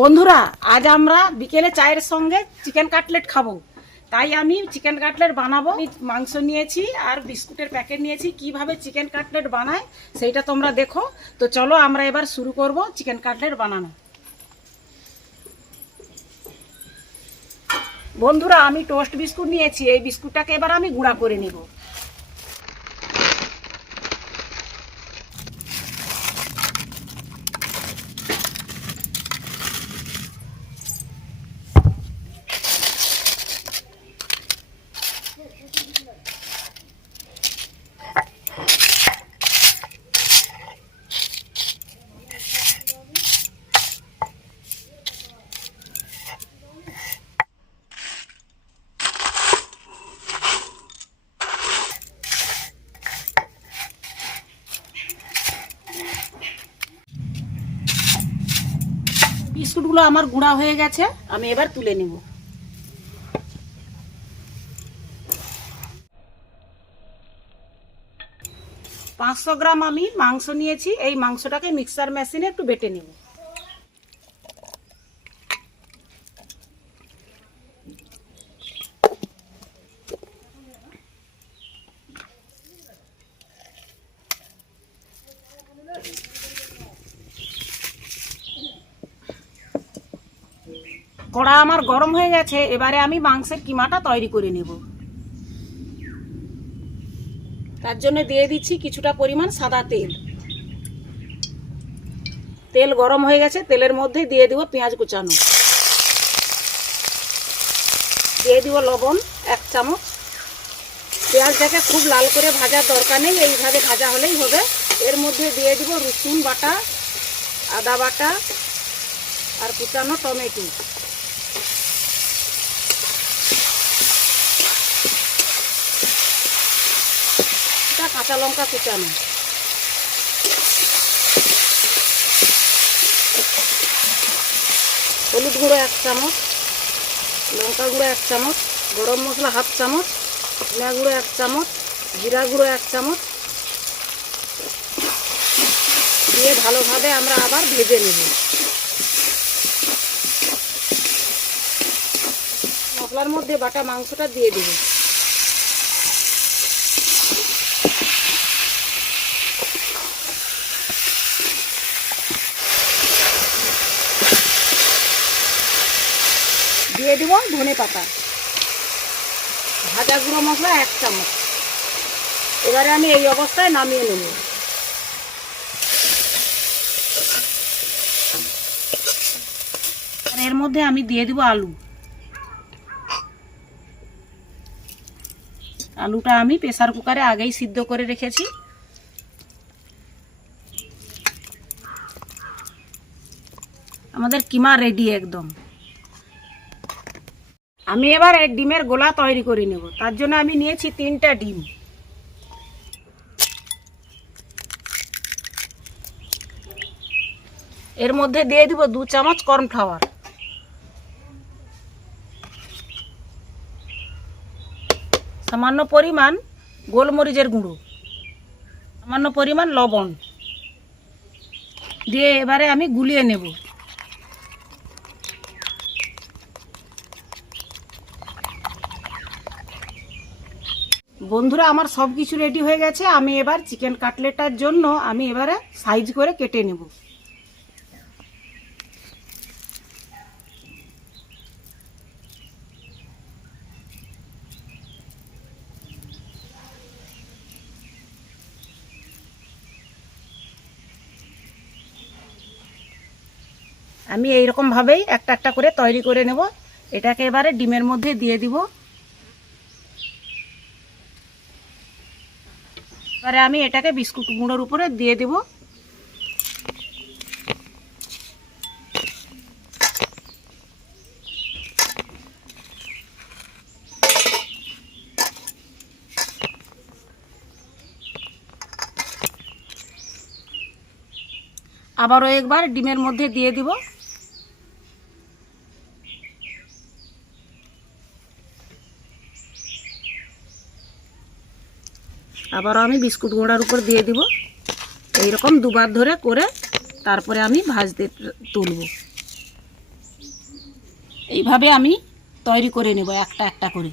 বন্ধুরা, আজ আমরা বিকেলে চায়ের সঙ্গে চিকেন কাটলেট খাবো। তাই আমি চিকেন কাটলেট বানাবো। মাংস নিয়েছি আর বিস্কুটের প্যাকেট নিয়েছি। কিভাবে চিকেন কাটলেট বানায় সেইটা তোমরা দেখো। তো চলো আমরা এবার শুরু করব চিকেন কাটলেট বানানো। বন্ধুরা, আমি টোস্ট বিস্কুট নিয়েছি। এই বিস্কুটটাকে এবার আমি গুঁড়া করে নেব। বিস্কুটগুলো আমার গুঁড়া হয়ে গেছে, আমি এবার তুলে নেব। পাঁচশো গ্রাম আমি মাংস নিয়েছি। এই মাংসটাকে মিক্সার মেশিনে একটু বেটে নেব। কড়া আমার গরম হয়ে গেছে, এবারে আমি মাংসের কিমাটা তৈরি করে নেব। তার জন্য দিয়ে দিচ্ছি কিছুটা পরিমাণ সাদা তেল। তেল গরম হয়ে গেছে, তেলের মধ্যে দিয়ে দিব পেঁয়াজ কুচানো, দিয়ে দিব লবণ 1 চামচ। পেঁয়াজটাকে খুব লাল করে ভাজার দরকার নেই, এইভাবে ভাজা হলেই হবে। এর মধ্যে দিয়ে দিব রসুন বাটা, আদা বাটা আর কুচানো টমেটো। কাঁচা লঙ্কা কুচানো, হলুদ গুঁড়ো 1 চামচ, লঙ্কা গুঁড়ো 1 চামচ, গরম মশলা 1/2 চামচ, ধনিয়া গুঁড়ো 1 চামচ, জিরা গুঁড়ো 1 চামচ দিয়ে ভালোভাবে আমরা আবার ভেজে নেব। মশলার মধ্যে বাটা মাংসটা দিয়ে দেব। দিয়ে দিব ধনে পাতা, ভাজা গুঁড়ো মশলা 1 চামচ। এবারে আমি এই অবস্থায় নামিয়ে নেব। এর মধ্যে আমি দিয়ে দিব আলু। আলুটা আমি প্রেসার কুকারে আগেই সিদ্ধ করে রেখেছি। আমাদের কিমা রেডি একদম। আমি এবার এক ডিমের গোলা তৈরি করে নেব। তার জন্য আমি নিয়েছি 3টা ডিম। এর মধ্যে দিয়ে দিব 2 চামচ কর্নফ্লাওয়ার, সামান্য পরিমাণ গোলমরিচের গুঁড়ো, সামান্য পরিমাণ লবণ দিয়ে এবারে আমি গুলিয়ে নেব। বন্ধুরা, আমার সব কিছু রেডি হয়ে গেছে। আমি এবার চিকেন কাটলেটার জন্য আমি এবারে সাইজ করে কেটে নেব। আমি এইরকম ভাবেই একটা একটা করে তৈরি করে নেব। এটাকে এবারে ডিমের মধ্যে দিয়ে দিব। এবারে আমি এটাকে বিস্কুট গুঁড়োর উপরে দিয়ে দেব। আবারও একবার ডিমের মধ্যে দিয়ে দিব। আবারও আমি বিস্কুট গুঁড়ার উপর দিয়ে দিব। এইরকম দুবার ধরে করে তারপরে আমি ভাজতে তুলব। এইভাবে আমি তৈরি করে নেব একটা একটা করে।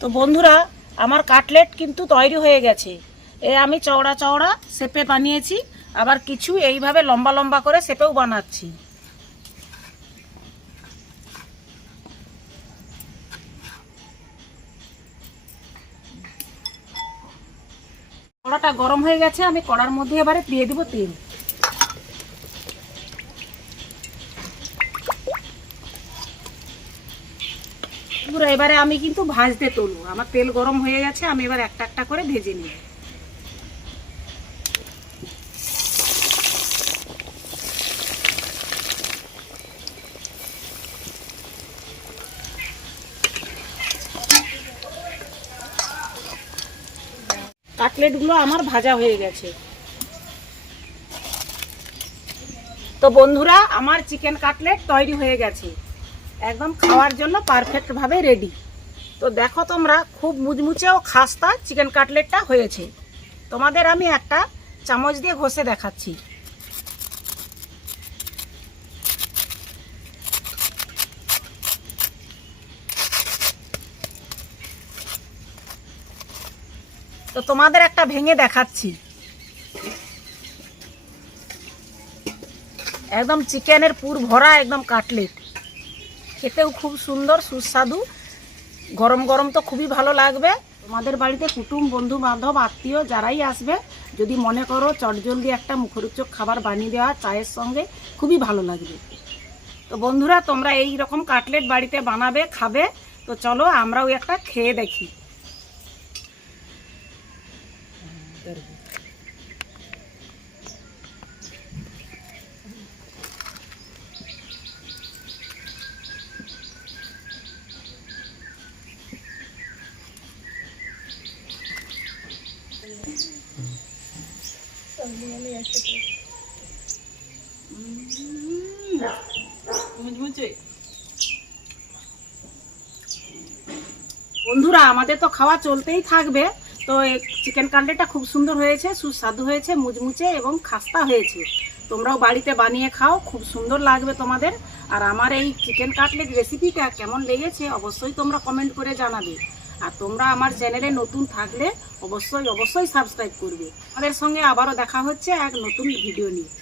তো বন্ধুরা, আমার কাটলেট কিন্তু তৈরি হয়ে গেছে। আমি চওড়া চওড়া শেপে বানিয়েছি, আবার কিছু এইভাবে লম্বা লম্বা করে শেপেও বানাচ্ছি। কড়াটা গরম হয়ে গেছে, আমি কড়ার মধ্যে এবারে দিয়ে দিব তেল। এবারে আমি কিন্তু ভাজতে তুলবো। আমার তেল গরম হয়ে গেছে, আমি এবার একটা একটা করে ভেজে নিব। কাটলেটগুলো আমার ভাজা হয়ে গেছে। তো বন্ধুরা, আমার চিকেন কাটলেট তৈরি হয়ে গেছে, একদম খাওয়ার জন্য পারফেক্ট ভাবে রেডি। তো দেখো তোমরা, খুব মুচমুচে ও খাস্তা চিকেন কাটলেটটা হয়েছে। তোমাদের আমি একটা চামচ দিয়ে ঘষে দেখাচ্ছি। তো তোমাদের একটা ভেঙে দেখাচ্ছি। একদম চিকেনের পুর ভরা একদম কাটলেট, খেতেও খুব সুন্দর সুস্বাদু। গরম গরম তো খুবই ভালো লাগবে। তোমাদের বাড়িতে কুটুম বন্ধু বান্ধব আত্মীয় যারাই আসবে, যদি মনে করো চটজলদি একটা মুখরোচক খাবার বানিয়ে দেওয়া চায়ের সঙ্গে, খুবই ভালো লাগবে। তো বন্ধুরা, তোমরা এই রকম কাটলেট বাড়িতে বানাবে, খাবে। তো চলো আমরাও একটা খেয়ে দেখি। বন্ধুরা, আমাদের তো খাওয়া চলতেই থাকবে। তো এই চিকেন কাটলেটটা খুব সুন্দর হয়েছে, সুস্বাদু হয়েছে, মুচমুচে এবং খাস্তা হয়েছে। তোমরাও বাড়িতে বানিয়ে খাও, খুব সুন্দর লাগবে তোমাদের। আর আমার এই চিকেন কাটলেট রেসিপিটা কেমন লেগেছে অবশ্যই তোমরা কমেন্ট করে জানাবে। আর তোমরা আমার চ্যানেলে নতুন থাকলে অবশ্যই অবশ্যই সাবস্ক্রাইব করবে। আমাদের সঙ্গে আবারও দেখা হচ্ছে এক নতুন ভিডিও নিয়ে।